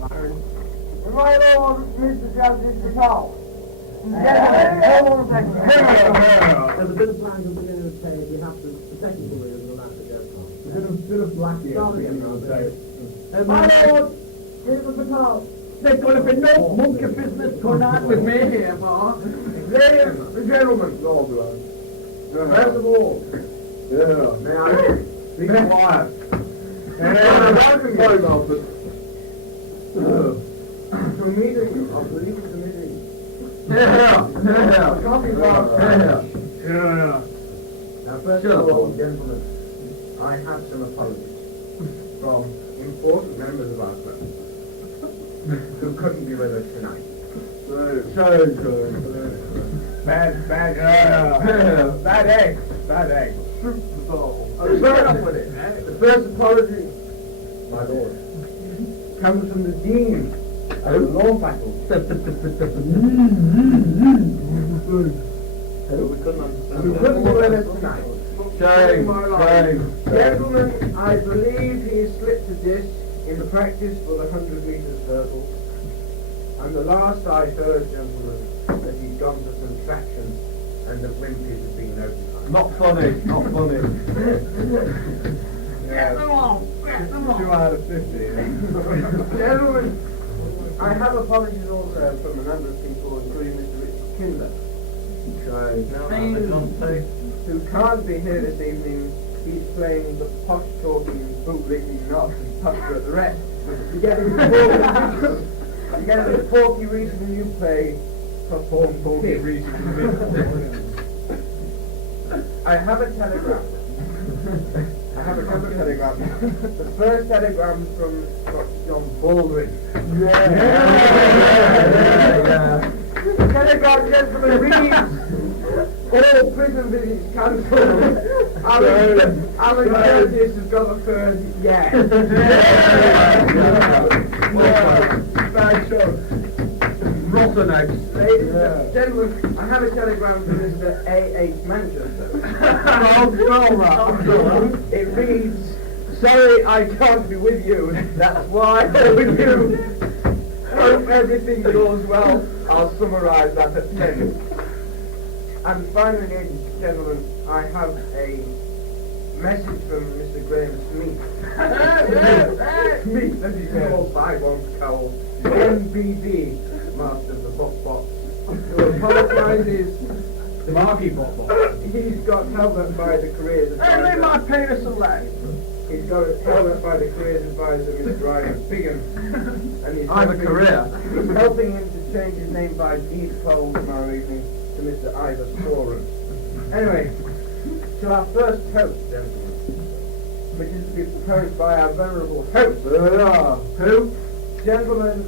My Lord, Mr. Justice Patel. There's a bit of blank at the beginning of the page. You have to, the technical reason will have to go from. Bit of blackie at the beginning of the day. My Lord, Mr. Patel. There's going to be no monkey business going on with me here, Ma. Ladies and gentlemen, Lord Blood. First of all, may I be quiet? And welcome you, Malford, to a meeting of the legal committee. Coffee bar. Now, first of all, gentlemen, I have some apologies from important members of our club who couldn't be with us tonight. Bad egg. I'm sorry enough with it. The first apology, my lord, comes from the dean of the law faculty. Who couldn't be with us tonight. Gentlemen, I believe he has slipped a disc in the practice for the 100 meters hurdle. And the last I heard, gentlemen, that he'd gone for some traction and that Wimpy had been notified. Not funny. Yeah. 2 out of 50. Gentlemen, I have apologies also from a number of people, including Mr. Richard Kinder, who can't be here this evening. He's playing the posh-talking, bootlicking knot and pucker at the rest. Together with Porky Reese and you play Porky Reese. I have a telegram. I have a couple of telegrams. The first telegram from Dr. John Baldwin. The telegram gentleman reads, all prison visits cancelled. Alan Curtis has got a third bad show. Rotten eggs. Ladies and gentlemen, I have a telegram from Mr. A.H. Manchester. It reads, sorry I can't be with you, that's why I'm with you. Hope everything goes well. I'll summarise that at 10. And finally, ladies and gentlemen, I have a message from Mr. Graham Smith. Smith, as he calls by one cowl. MBD, Master of the Bot, who apologises. The Marky Bot. He's got held up by the careers advisor. my penis alive. He's got held up by the careers advisor, Mr. Ryan Bigham. And he's I have a career. He's helping him to change his name by deed poll tomorrow evening to Mr. Ivor Soren. Anyway, to our first toast, gentlemen, which is to be proposed by our venerable host. Who? Gentlemen,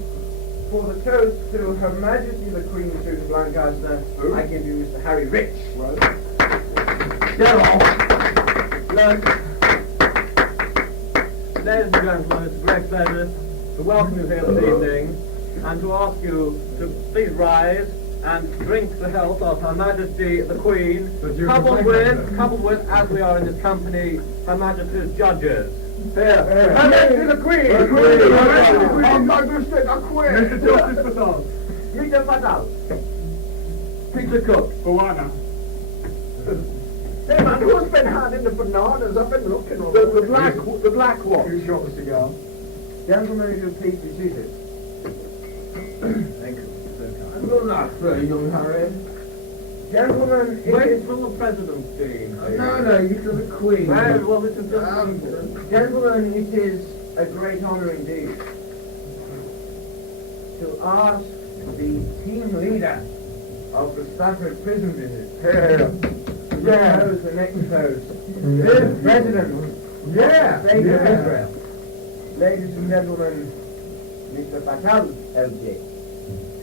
for the toast to Her Majesty the Queen Susan Lancaster, I give you Mr. Harry Rich. Get off. Look. Ladies and gentlemen, it's a great pleasure to welcome you here this evening and to ask you to please rise and drink the health of Her Majesty the Queen, coupled with, as we are in this company, Her Majesty's judges. Her Majesty the Queen! Her Majesty the Queen! Mr. Justice Patel. Mr. Patel. Peter Cook. Goanna. Hey man, who's been handing the bananas? I've been looking all The black one. Who shot the cigar? Gentlemen, if you'll please be seated. Thank you. Good luck, sir, young Harry. Gentlemen, Wait till the President's Dean. No, you to the Queen. Well, this is just Gentlemen, it is a great honour indeed to ask the team leader of the Stafford prison visit to propose the next toast. The President of the State of Israel. Ladies and gentlemen, Mr. Patel, LJ.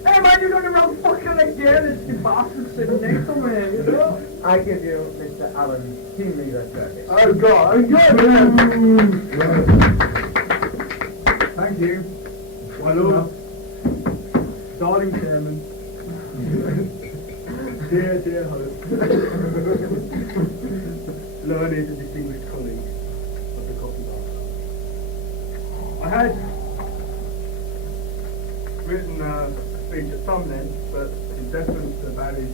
Hey man, you're going around fucking again. It's the bastard sitting next to me, you know? I give you Mr. Allen, team leader Curtis. Oh God! Thank you. My lord, darling chairman, dear host, learned and distinguished colleagues of the coffee bar. I had written a speech at some length, but in deference to Barry's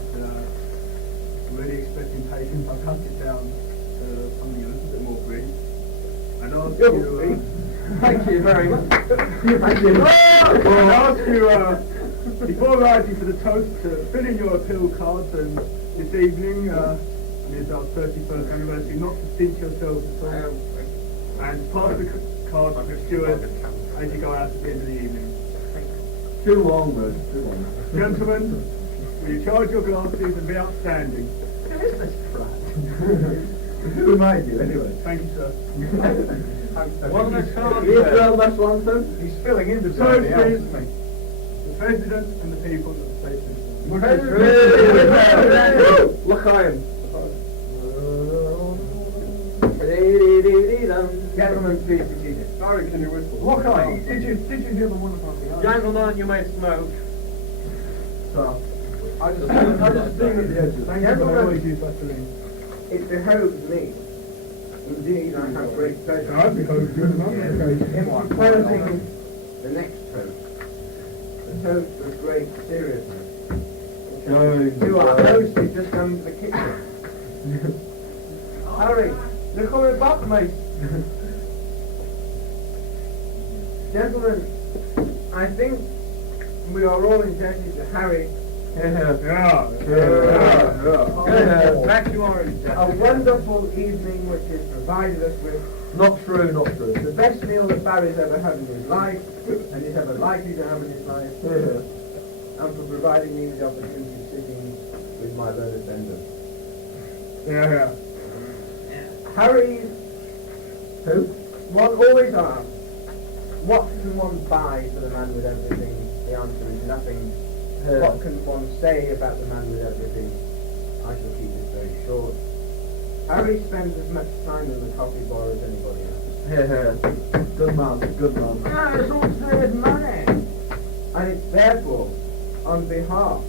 really expecting patience, I've cut it down to something a little bit more brief. And ask you, Thank you very much. thank you. Well, I'll ask you, before writing for the toast, to fill in your appeal cards, and this evening is our 31st anniversary, not to stint yourselves at all, and pass the cards to the steward as you go out at the end of the evening. Too long, man. Too long. Gentlemen, will you charge your glasses and be outstanding? Who is this brat? Who remind you, anyway? Thank you, sir. One of the cards Here's there. Earl Swanson. He's filling in the So time, is the President and the people of the state. L'chaim. Gentlemen, please be seated. Sorry, can you whistle? L'chaim, did you hear the wonderful thing? Gentlemen, you may smoke. So, I just think at the edges. Thank you, but I always use Vaseline. It behoves me, indeed I have great pleasure, I'd be hoping in proposing the next toast, the toast of great seriousness. To our host is just under the kitchen. Harry, they're coming back, mate. Gentlemen, I think we are all indebted to Harry. Yeah. Back you are in A wonderful evening which has provided us with Not true, not true. the best meal that Barry's ever had in his life, and is ever likely to have in his life, and for providing me with the opportunity of sitting with my learned vendor. Yeah. Harry, Who? one always asks, what can one buy for the man with everything? The answer is nothing. What can one say about the man with everything? I shall keep this very short. Harry spends as much time in the coffee bar as anybody else. Good man, good man. It's all said money. And it's therefore, on behalf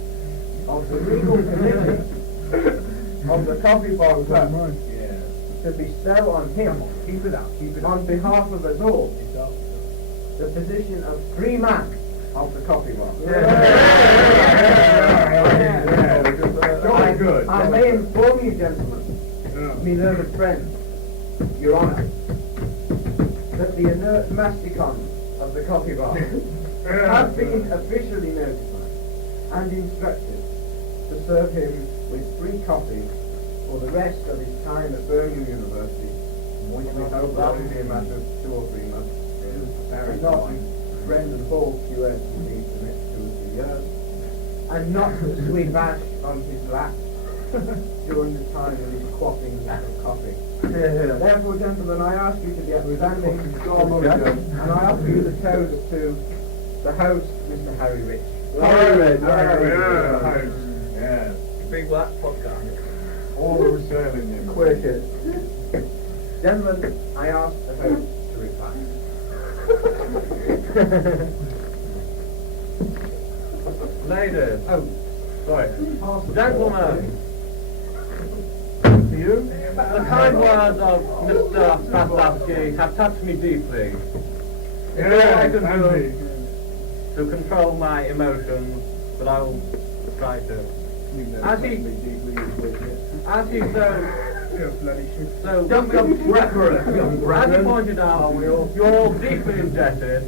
of the legal committee of the coffee bar club, to bestow on him, Keep it up. on behalf of us all, the position of free man of the coffee bar. Jolly good. I may inform you, gentlemen, me learned friends, Your Honour, that the inert masticons of the coffee bar have been officially notified and instructed to serve him with free coffee for the rest of his time at Birmingham University, which we hope that will be a matter of 2 or 3 months, and not Brendan Hall QS to be the next 2 or 3 years, and not sweet bash on his lap during the time of his quaffing of coffee. Therefore, gentlemen, I ask you to be outstanding, and I offer you the toast to the host, Mr. Harry Rich. Yeah. Big Black Podcast. All the sailing in. Quick. Gentlemen, I ask the host to reply. Ladies. Oh, sorry. Gentlemen. To you? The kind words of Mr. Paslavsky have touched me deeply. It's all I can do to control my emotions, but I will try to. As he pointed out, you're all deeply indebted.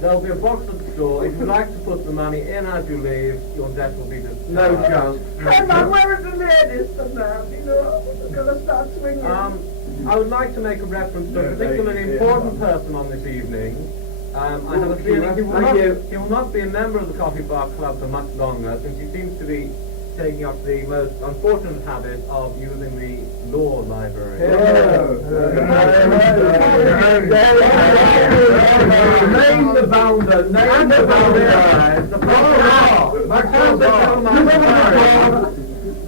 There'll be a box at the store. If you'd like to put the money in as you leave, your debt will be discharged. No chance. Come on, where are the ladies now? You know, we're going to start swinging. I would like to make a reference to a particularly important person on this evening. I have a feeling he will not be a member of the Coffee Bar Club for much longer, since he seems to be taking up the most unfortunate habit of using the law library. Name the bounder, name the bounder.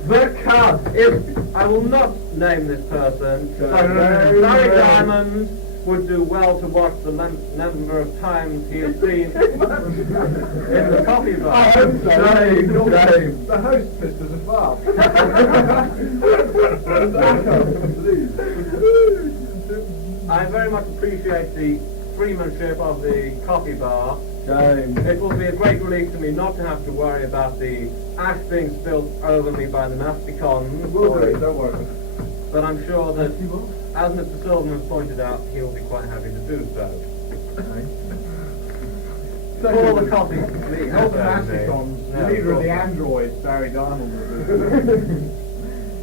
The cub. If I will not name this person, but Larry Diamond would do well to watch the number of times he has seen in the coffee bar. Shame. The host sisters as well. I very much appreciate the freemanship of the coffee bar. James. It will be a great relief to me not to have to worry about the ash being spilled over me by the Nasticons. We'll do it, don't worry. But I'm sure that, as Mr. Silverman has pointed out, he will be quite happy to do so. Pour the coffee, please. Not the Nasticons, the No, leader of the course. androids, Barry Diamond.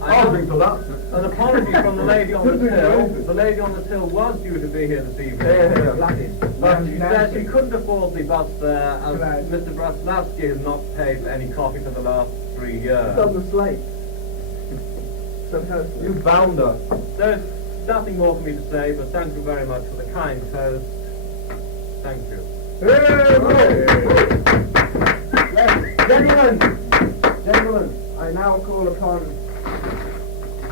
I I'll have drink to that. an apology from the lady on the till. The lady on the till was due to be here this evening. Yeah. But she said she couldn't afford the bus there as Right. Mr. Braslavsky has not paid any coffee for the last 3 years. It's on the slate. You bound her. There's nothing more for me to say, but thank you very much for the kind toast. Thank you. Gentlemen, I now call upon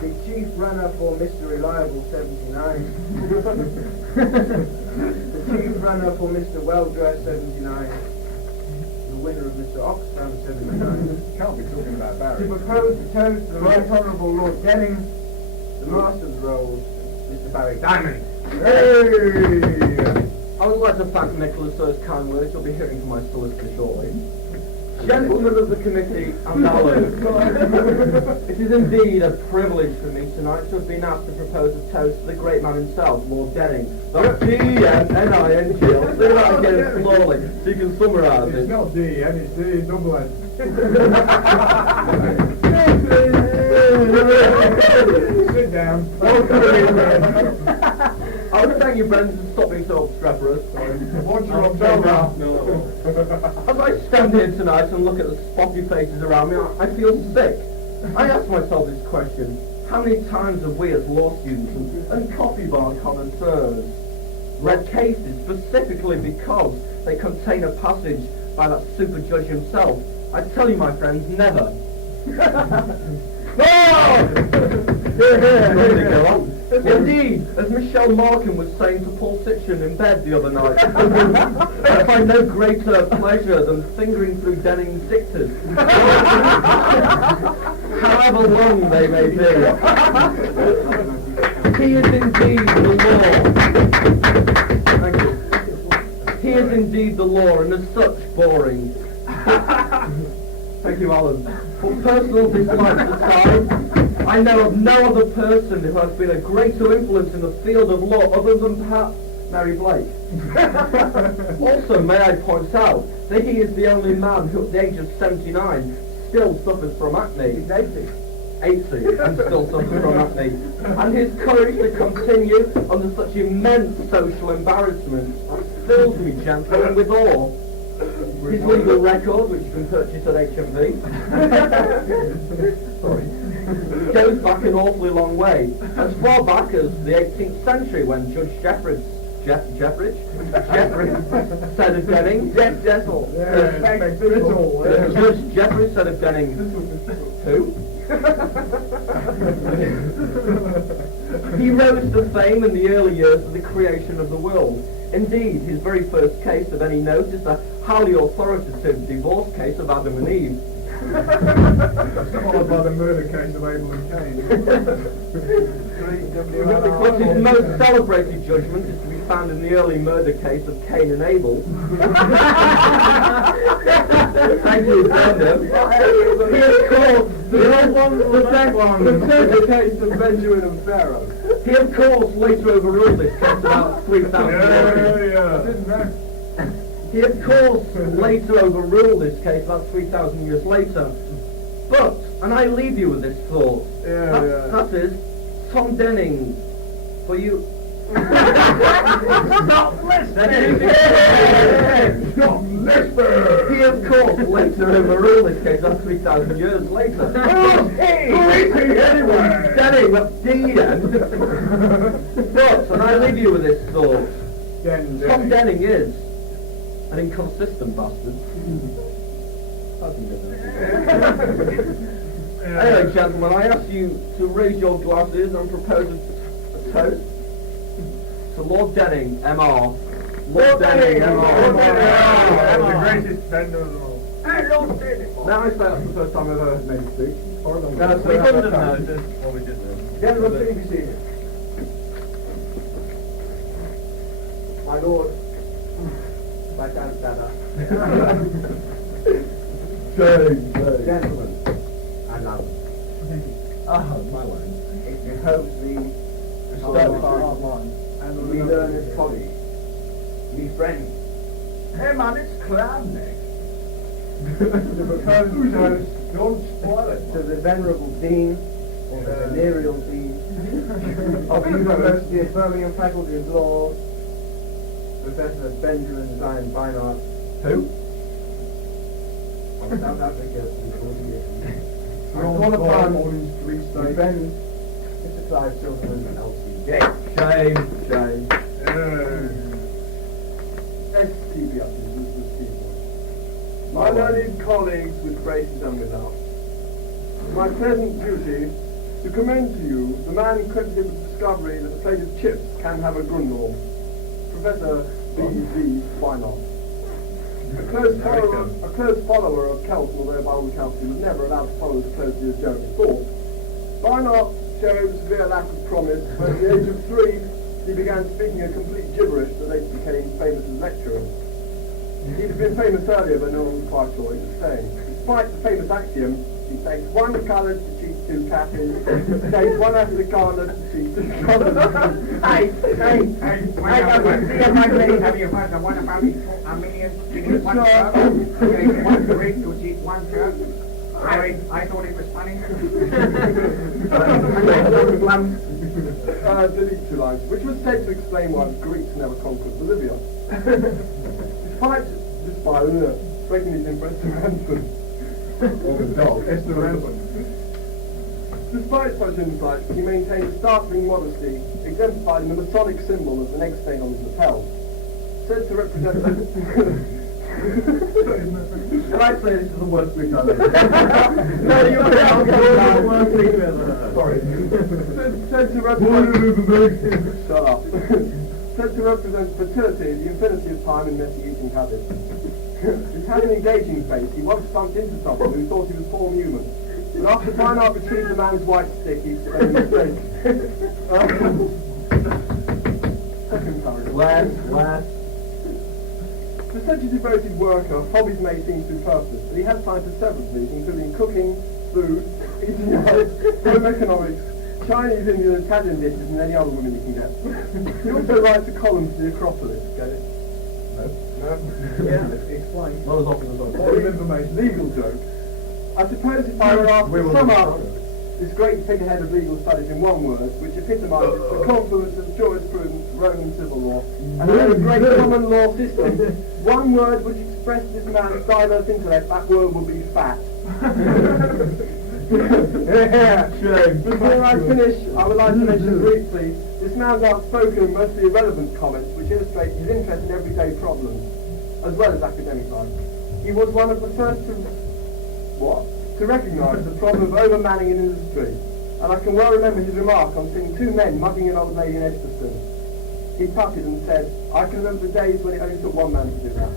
the chief runner for Mr. Reliable 79, the chief runner for Mr. Well-Dressed 79, the winner of Mr. Oxfam 79, Can't be talking about to Barry. propose the toast to the Right Honourable Lord Denning, the Master of the Rolls, Mr. Barry Diamond. Hey! I would like to thank Nicholas for his kind words. You'll be hearing from my solicitor shortly. Gentlemen of the committee, And Alan, it is indeed a privilege for me tonight to have been asked to propose a toast to the great man himself, Lord Denning. That's D-N-N-I-G. I'll say that again slowly so you can summarise It's it. not D, and it's D, double N. Sit down. I was saying you, Brendan, to stop being so obstreperous. Watch your umbrella. As I stand here tonight and look at the spotty faces around me, I feel sick. I ask myself this question: how many times have we as law students and coffee bar connoisseurs read cases specifically because they contain a passage by that super judge himself? I tell you, my friends, never. Indeed, as Michelle Markham was saying to Paul Sitchin in bed the other night, I find no greater pleasure than fingering through Denning's dictors, however long they may be. He is indeed the law. Thank you. He is indeed the law, and as such boring. Thank you, Alan. For personal dislikes aside, I know of no other person who has been a greater influence in the field of law other than perhaps Mary Blake. Also, may I point out that he is the only man who at the age of 79 still suffers from acne. He's 80. 80 and still suffers from acne. And his courage to continue under such immense social embarrassment fills me, gentlemen, with awe. His legal record, which you can purchase at HMV, sorry, goes back an awfully long way, as far back as the 18th century when Judge Jeffries said of Denning, Judge Jeffries said of Denning, who? He rose to fame in the early years of the creation of the world. Indeed, his very first case of any note is the highly authoritative divorce case of Adam and Eve. Followed by the murder case of Abel and Cain. But his most celebrated judgment is to be found in the early murder case of Cain and Abel. Thank you, Brenda. He of course, the murder case of Benjamin and Pharaoh. He of course later overruled this case about 3,000 years. He of course later overruled this case about 3,000 years later. But, and I leave you with this thought, that is, Tom Denning, for you... Stop listening! Stop listening! He of course later overruled this case about 3,000 years later. Who's he? Who is he anyway? Denning, that's D-N. But, and I leave you with this thought, Tom Denning is an inconsistent bastard. Anyway, gentlemen, I ask you to raise your glasses and propose a toast to Lord Denning, M.R. Lord Denning, M.R. The greatest spender of them all. Now I say that's the first time I've ever heard me speak. We couldn't have noticed what we did know. Gentlemen, please be seated. My lord. My grandfather. Shame. Gentlemen, and Ah, my line. it behoves me to start mine. And we learn as colleagues. Me friends. Hey man, it's Clown next. Don't spoil it. To the venerable dean, or the venereal dean, of the University of Birmingham Faculty of Law, Professor Benjamin Zion Beinart, Who? of South Africa, I call upon three my states. friend, Mr. Clive Silverman, LCJ. Shame. Let's keep it up. Let's keep it. My learned colleagues with braces and without. My present duty to commend to you the man credited with the discovery that a plate of chips can have a Grundle, Professor B.V. Weinert. A close follower of Kelton, although by all accounts he was never allowed to follow as closely as Jeremy thought. Weinert showed a severe lack of promise, but at the age of 3 he began speaking a complete gibberish that later became famous as lecturer. He'd have been famous earlier, but no one was quite sure what he was saying. Despite the famous axiom, he takes one colour to cheat 2 catties, he takes one Afrikaner to cheat 2 colours. Hey, I can see if I may have you heard the one about Armenians getting one shirt, getting one drink to eat one shirt? I thought it was funny. Delete 2 lines, which was said to explain why the Greeks never conquered Bolivia. Despite breaking his impress to Ransom. Or the dog, Esther Ransom. Despite such insights, he maintained a startling modesty, exemplified in the Masonic symbol of the egg stain on his lapel. Said to represent Can I say this is the worst week I've ever No, you're the worst thing we've ever heard. Sorry. said to represent Shut up. Said to represent fertility, the infinity of time and messy eating habits. He had an engaging face. He once bumped into someone who thought he was form human. And after Beinart retrieved the man's white stick, he explained his face. Second paragraph. Last. For such a devoted worker, hobbies may seem superfluous, but he had time for several of these, including cooking, food, eating out, home economics, Chinese, Indian, Italian dishes, and any other women you can get. He also writes a column to the Acropolis, get it? No? Yeah, explain. Not as often as I Body of information, legal joke. I suppose if I were asked to sum up this great figurehead of legal studies in one word, which epitomises the confluence of jurisprudence, Roman civil law, and a great common law system, one word which expressed this man's diverse intellect, that word would be fat. Before I finish, I would like to mention briefly this man's outspoken and mostly irrelevant comments which illustrate his interest in everyday problems, as well as academic life. He was one of the first to recognise the problem of overmanning in industry, and I can well remember his remark on seeing 2 men mugging an old lady in Edgbaston. He tutted and said, I can remember the days when it only took one man to do that.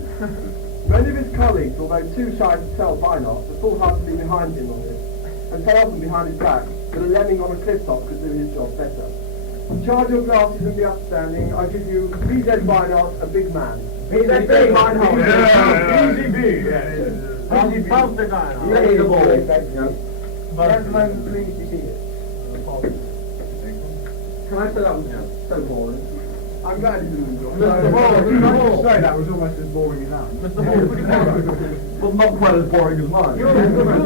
Many of his colleagues, although too shy to tell Beinart, were full-heartedly behind him on this, and so often behind his back that a lemming on a cliff top could do his job better. Charge your glasses and be upstanding. I give you B.Z. Beinart, a big man. B.Z. Beinart. Easy B. Pump the guy now. Lay the ball. Gentlemen, please be seated. Can I say that was so boring? I'm glad you didn't enjoy it. Mr. Hall, Say that was almost as boring as that. Mr. Hall, could you come? but not quite as boring as mine. You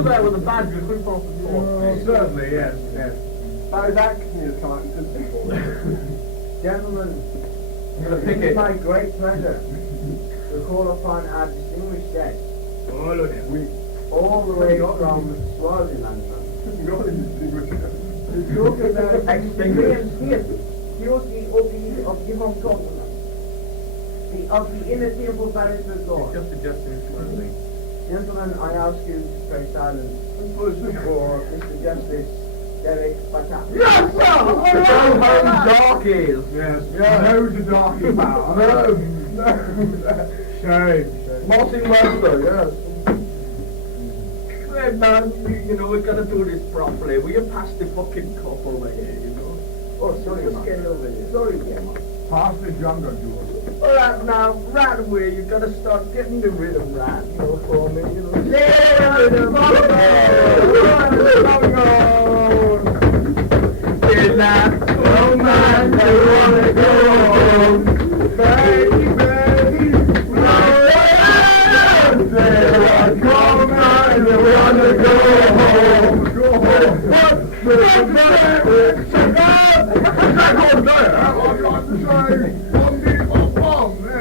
there with a badge, you couldn't pass the floor. Certainly, yes. Bozak, you just come out and sit. Gentlemen, gonna it pick is it. my great pleasure to call upon our distinguished guest, all the way from Swaziland, to talk about experience here, beauty of the Hong Kong, of the ineffable barrister's law. Just suggesting slowly. Gentlemen, I ask you to stay silent for Mr. Justice Derek Patak. Yes, sir! Go home, darkies! Yes. No to darky power. No. Shame. Martin Webster, yes. Hey man, you know, we're gonna do this properly. Will you pass the fucking cup over here, you know? Oh, sorry, just get over here. Sorry, Gemma. Pass the jungle to us. All right, now, right away, you've got to start getting the rhythm right, you know, for me, you know. Yeah, rhythm, bongo! Did not, oh man, I wanna go home. Baby, no, come on, I wanna go home. Go home.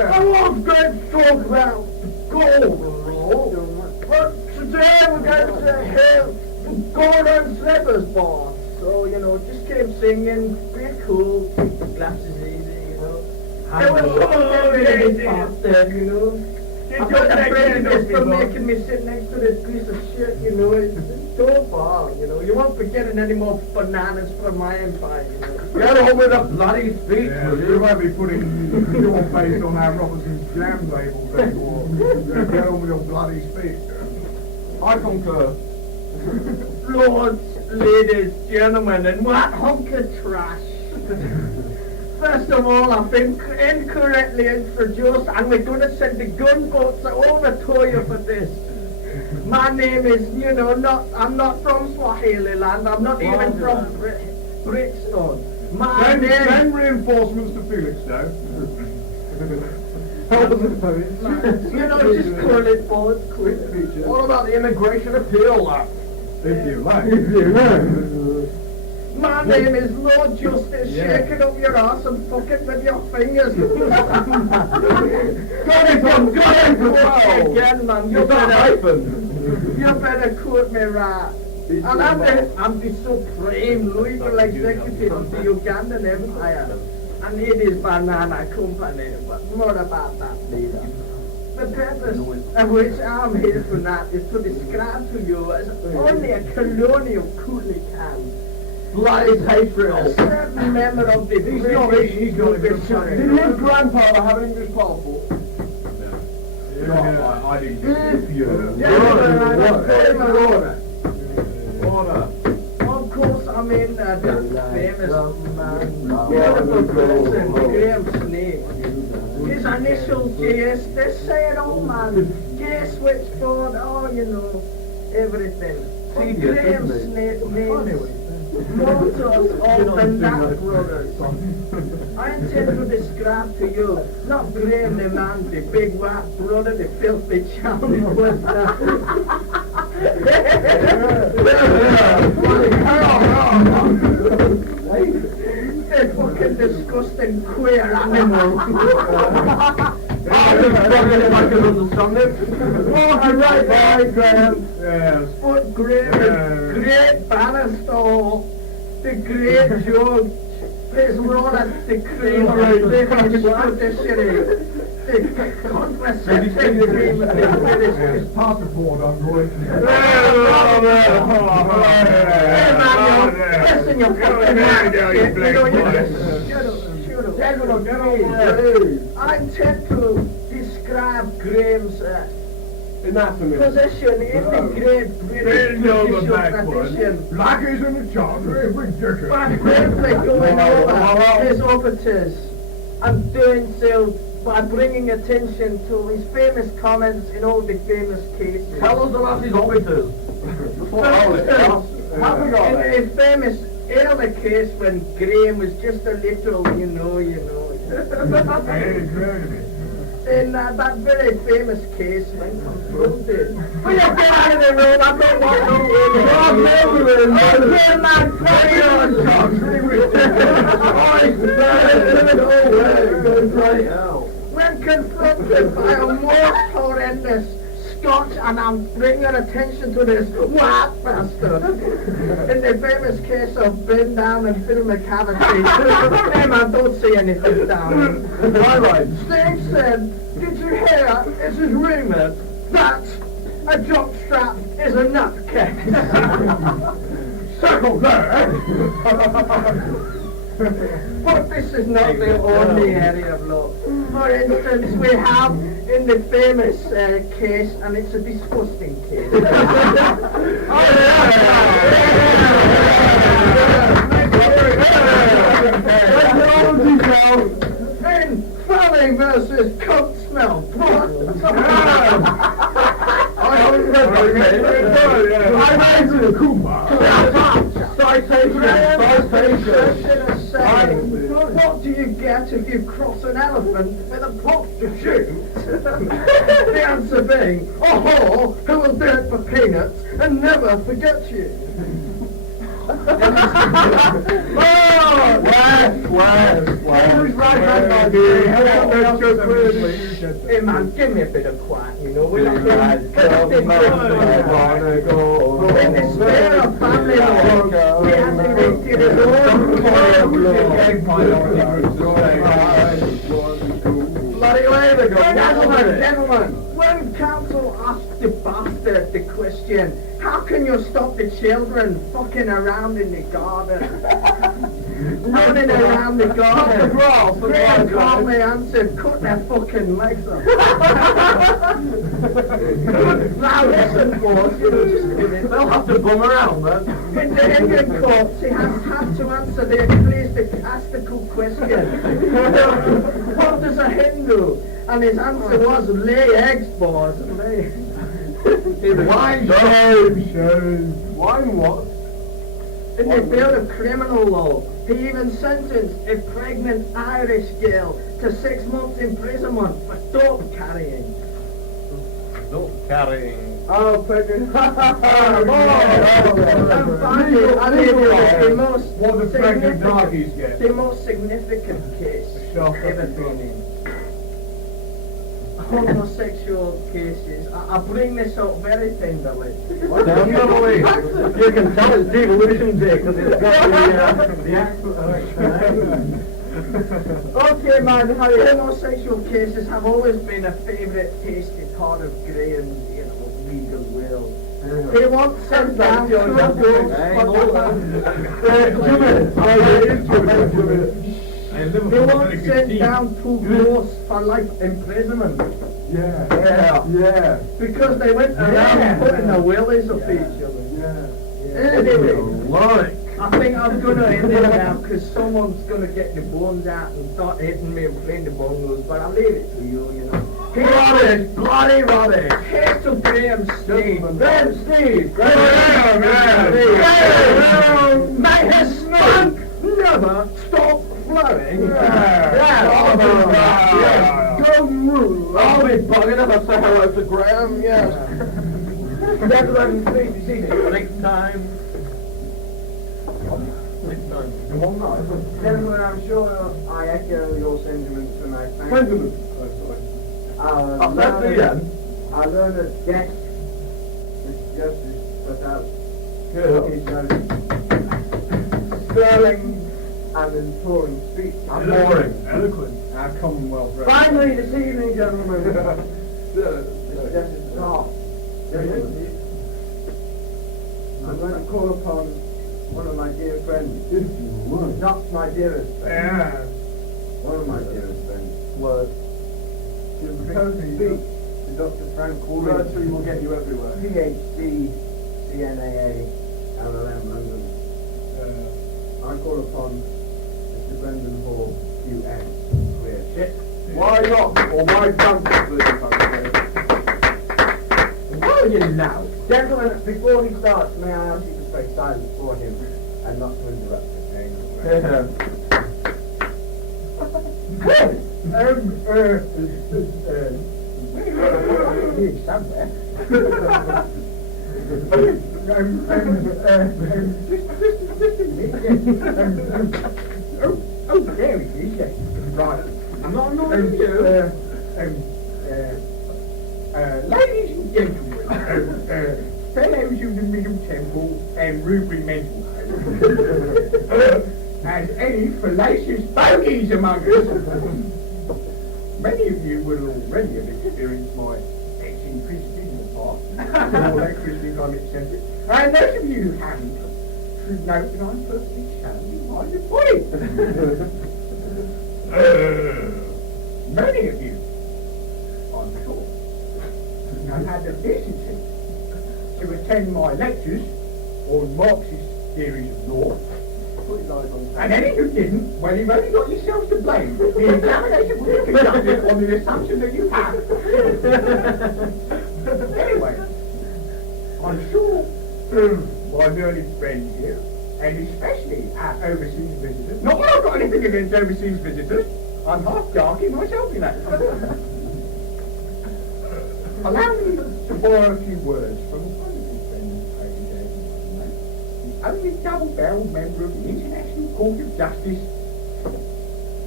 I was going to talk about golden rule, but today we're going to have the golden slippers bar. So, you know, just keep singing, be cool, keep the glasses easy, you know. There was someone really past there, you know. I'm not afraid of this for making me sit next to this piece of shit, you know. It's so far, you know. You won't be getting any more bananas from my empire, you know. Get on with a bloody speech, Yeah, will you you? won't be putting your face on our Robertson's jam labels anymore. Get on with your bloody speech. I concur. Lords, ladies, gentlemen, and what hunk of trash. First of all, I've been incorrectly introduced, and we're going to send the gunboats over to you for this. My name is, you know, I'm not from Swahili land, I'm not even from Brixton. My name... Send reinforcements to Felixstowe. You know, just call it boys, quick. What about the immigration appeal act? If you like. My name is Lord Justice. Yeah. Shake it up your ass and fuck it with your fingers. Got it from Quote again, man. You better hyphen. quote me right. And I'm the supreme legal executive of the Ugandan Empire. And it is Banana Company. But more about that later. The purpose of which I'm here tonight is to describe to you as only a colonial coolie can. Bloody hatred. A certain member of the He's not British English. Did his Judiciary. grandfather have an English passport? I didn't Order. Of course, I mean that famous beautiful person, Graham Snake. His initials GS, they say it all, man. Gay switchboard, oh, you know, everything. But Graham Snake means more to us all than that, brothers. I intend to describe to you, not Graham the man, the big white brother, the filthy child was the fucking disgusting queer animal. I just wondered if I could understand him. Oh, I'm right there, Graham. Yes. But Graham, great Bannister, the great George, his role as the cream of the British judiciary, the contraceptive cream of the British. Pass the board, I'm going. Hey, man, listen, you fucking I intend to describe Graham's position in the great British judicial tradition. Lackeys in the charter, ridiculous. By briefly going over his officers and doing so by bringing attention to his famous comments in all the famous cases. Tell us about his orbiters. In a famous early case when Graham was just a little, you know. In that very famous case when confronted. Will you get out of the room? I don't want no when confronted by a most horrendous Scotch, and I'm bringing attention to this white bastard, in the famous case of Ben Down and Phil McCavity. Hey man, don't say anything down. Sting said, did you hear, it is rumoured that a jockstrap is a nutcase. Circle there! But this is not the only area of law. For instance, we have in the famous case, and it's a disgusting case. In Fally me versus cunt smell. I haven't read that. I'm into the Kumar. What do you get if you cross an elephant with a prostitute? The answer being, a whore who will do it for peanuts and never forget you. Who's right back Hey man, give me a bit of quiet, you know. We're not going to in the spare of family law, he has erected his bloody way to go. Gentlemen, when council asked the bastard the question, how can you stop the children fucking around in the garden? Running around the garden. Graham calmly answered, cut their fucking legs off. Now listen, boys, you know, just a minute. They'll have to bum around then. In the Indian courts, he has had to answer the ecclesiastical question. What does a Hindu? And his answer was, lay eggs, boys, lay. Wine what? In the field of criminal law, he even sentenced a pregnant Irish girl to 6 months imprisonment for dope carrying. Dope carrying. Oh, pregnant. And finally, the most What the pregnant significant- darkies get. the most significant case Shock ever of the been in. Homosexual cases. I bring this up very tenderly. You can tell it's devolution day because it's got the actual Okay, man, homosexual cases have always been a favourite tasty part of Graham's, legal will. He once sent down 2 adults He once sent down 2 ghosts for life imprisonment Yeah. because they went around putting the willies of each other. Anyway, I think I'm going to end it now because someone's going to get the bones out and start hitting me and playing the bongos, but I'll leave it to you, you know. bloody rubbish. Here's to Graham Steve. Graham Steve. May his spunk never stop flowing. Go rule. I'll be bugging if I say hello to Graham, yes. Gentlemen, please be seated. Next time. Next time. Gentlemen, I'm sure I echo your sentiments tonight. Thank you. I learned that death is justice without his sterling and imploring speech. Eloquent. Our Commonwealth. Finally, this evening, gentlemen, justice talk. Gentlemen, I'm going to call upon one of my dear friends. Not my dearest friend. One of my dearest friends. Word. To speak to Dr. Frank Coolidge. Virtually will get you everywhere. PhD, CNAA, LLM, London. I call upon Mr. Brendan Hall, QS, queer shit. Why not? Or why don't you? Well, you know. Gentlemen, before he starts, may I ask you to stay silent for him and not to interrupt him? Somewhere. Oh, there he is, yes. Right. I'm not annoying you. Ladies and gentlemen, fellows of the Middle Temple and Rubery Mental Home, and any fallacious bogies among us. Many of you will already have experienced my eccentricities in the past, all electricity I'm eccentric, and those of you who haven't should note that I'm perfectly sound in mind and body. Many of you, I'm sure, have had the decency to attend my lectures on Marxist theories of law, put his eyes on And then if you didn't, well, you've only got yourselves to blame. The examination will be conducted on the assumption that you have. Anyway, I'm sure my learned friends here, and especially our overseas visitors, not that I've got anything against overseas visitors, I'm half darky myself, you know. Allow me to borrow a few words from one of his friends, the only double-barreled member of the International Court of Justice,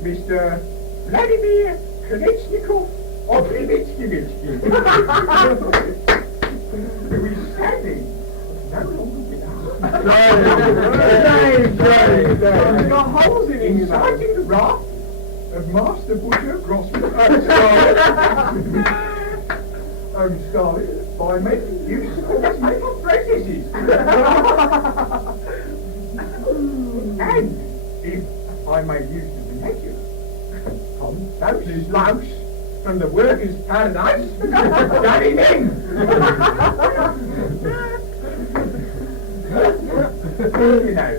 Mr. Vladimir Kolechnikov of Levitsky, who is sadly no longer with us. He's got holes in him, you know. Inciting the wrath of Master Butcher Grossman Scarlet by making use of cosmetic processes. And, if I may use the vernacular, from those slugs from the workers' paradise, got him in! You know,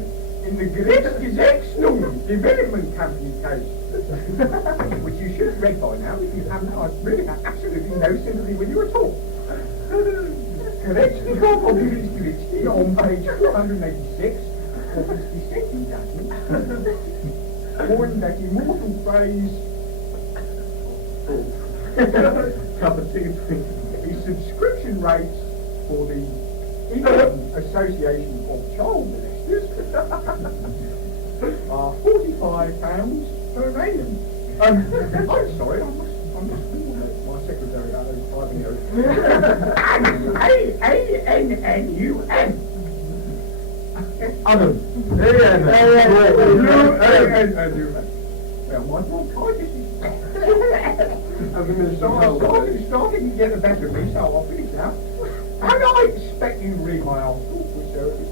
in the Gerichtsgesetznung Development Company case, which you should have read by now, if you haven't, I really have absolutely no sympathy with you at all. Kolechnikov of Levitsky on page 286 of his dissenting judgment, warned that immortal phrase, Cup of tea, please. his subscription rates for the England Association of Child Molesters are £45 per annum. I'm sorry, I must warn my secretary out those 5 years. A-N-N-U-M. Adam. Well, my bronchitis is starting to get the better of me, so I'll finish now. And I expect you to read my article, which is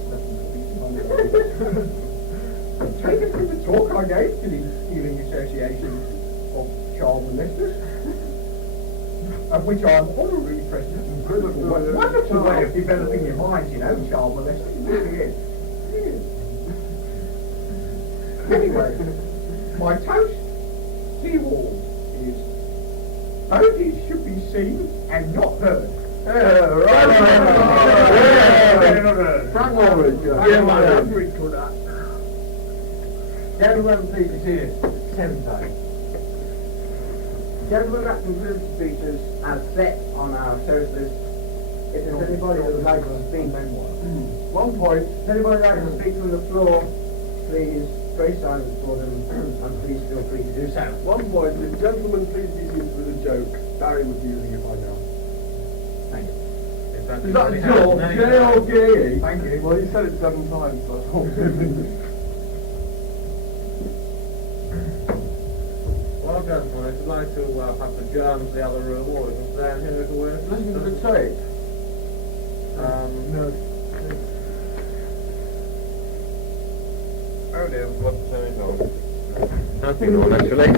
taken from the talk I gave to the Healing Association of Child Molesters, of which I'm honorary president. Wonderful way of developing your minds, you know, child molesting. It really is. Anyway, my toast to you all is voters should be seen and not heard. Frank Walridge. Gentlemen, please be seated. Senpai. Gentlemen, that concludes the speeches as set on our service list. If there's anybody that would like to speak, 1 point. if anybody would like to speak from the floor, please, very silent for them, and please feel free to do so. 1 point. If gentlemen please be seated with a joke, Barry would be using it by now. Thank you. Is that a joke? J-O-K-E? Thank you. Well, he said it 7 times, so I told him. Well, gentlemen, if you'd like to perhaps adjourn to the other room, or we can stand here if we wish. Listen to the tape. No. Oh dear, what's the time? Nothing on, actually.